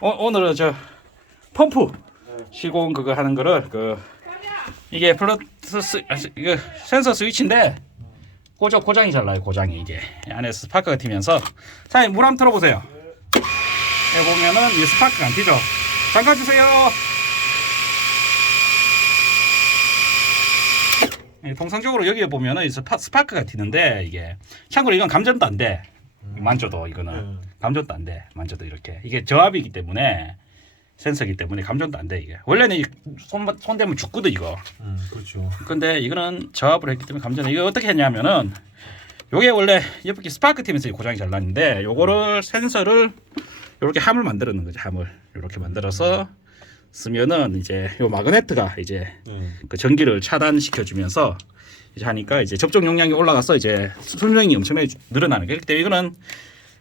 어, 오늘은 저 펌프 시공 그거 하는 거를 그 이게 플러스 스, 아, 스- 이거 센서 스위치인데 고장 고장이 잘 나요 고장이 이게. 안에서 스파크가 튀면서. 사장님 물 한번 틀어보세요. 여기 보면은 이 스파크가 안 튀죠. 잠깐 주세요. 예, 통상적으로 여기에 보면은 이 스파, 스파크가 튀는데 이게 참고로 이건 감전도 안돼 만져도 이거는 네. 감전도 안 돼. 만져도 이렇게. 이게 저압이기 때문에 센서기 때문에 감전도 안 돼 이게. 원래는 이 손, 손 대면 죽거든 이거. 음, 그렇죠. 근데 이거는 저압을 했기 때문에 감전. 이거 어떻게 했냐면은 요게 원래 옆에 스파크 팀에서 고장이 잘 났는데 요거를 센서를 요렇게 함을 놓은 거죠. 함을 요렇게 만들어서 쓰면은 이제 요 마그네트가 이제 네. 그 전기를 차단시켜 주면서 이제 하니까 이제 접촉 용량이 올라가서 이제 수명이 엄청나게 늘어나는 거예요. 그때 이거는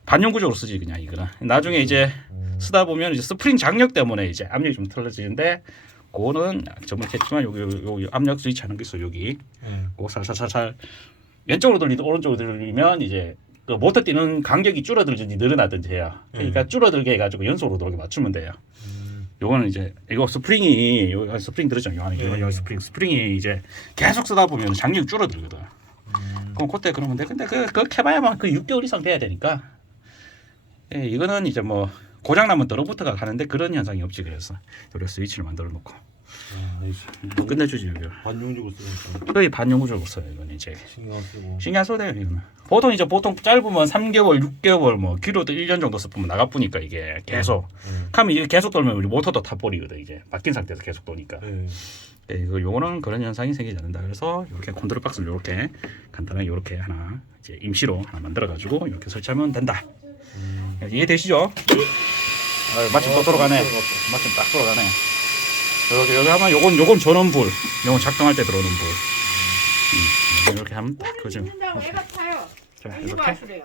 반영 구조로 쓰지 그냥 이거는 나중에 이제 쓰다 보면 이제 스프링 장력 때문에 이제 압력이 좀 틀어지는데 그거는 전문했지만 여기 여기, 압력 스위치 하는 게 있어 요 여기 네. 그거 살살살살 왼쪽으로 돌리든 오른쪽으로 돌리면 이제 그 모터 뛰는 간격이 줄어들든지 늘어나든지 해요. 그러니까 줄어들게 해가지고 연속으로 돌게 맞추면 돼요. 음, 요거는 이제 이거 스프링이 여기 스프링 들었죠. 요 안에 네. 여기 스프링 스프링이 이제 계속 쓰다 보면 장력이 줄어들거든. 음, 그럼 그때 그러면 돼. 근데 그 그거 해봐야만 그 6개월 이상 돼야 되니까. 예, 이거는 이제 뭐 고장 나면 떨어붙어가 가는데 그런 현상이 없지 그래서 요래 스위치를 만들어 놓고 아, 끝내주지 여기. 반용적으로 쓰니까 거의 반영구적으로 써요 이건 이제. 신경 안 쓰고. 신경 안 써도 돼요 이거는. 보통 이제 보통 짧으면 3개월, 6개월 뭐 길어도 1년 정도 쓰면 나가쁘니까 이게 계속. 네. 하면 이게 계속 돌면 우리 모터도 타버리거든 이제 바뀐 상태에서 계속 도니까. 네. 네, 이거 요거는 그런 현상이 생기지 않는다. 그래서 이렇게 컨트롤 박스를 이렇게 간단하게 이렇게 하나 이제 임시로 하나 만들어 가지고 이렇게 설치하면 된다. 음. 이해되시죠? 아, 마침 또 돌아가네. 마침 딱 돌아가네. 여기 여기 하면 요건 요건 전원 불. 요건 작동할 때 들어오는 불. 음, 이렇게 하면 딱 그죠. 애가 타요. 자 이렇게.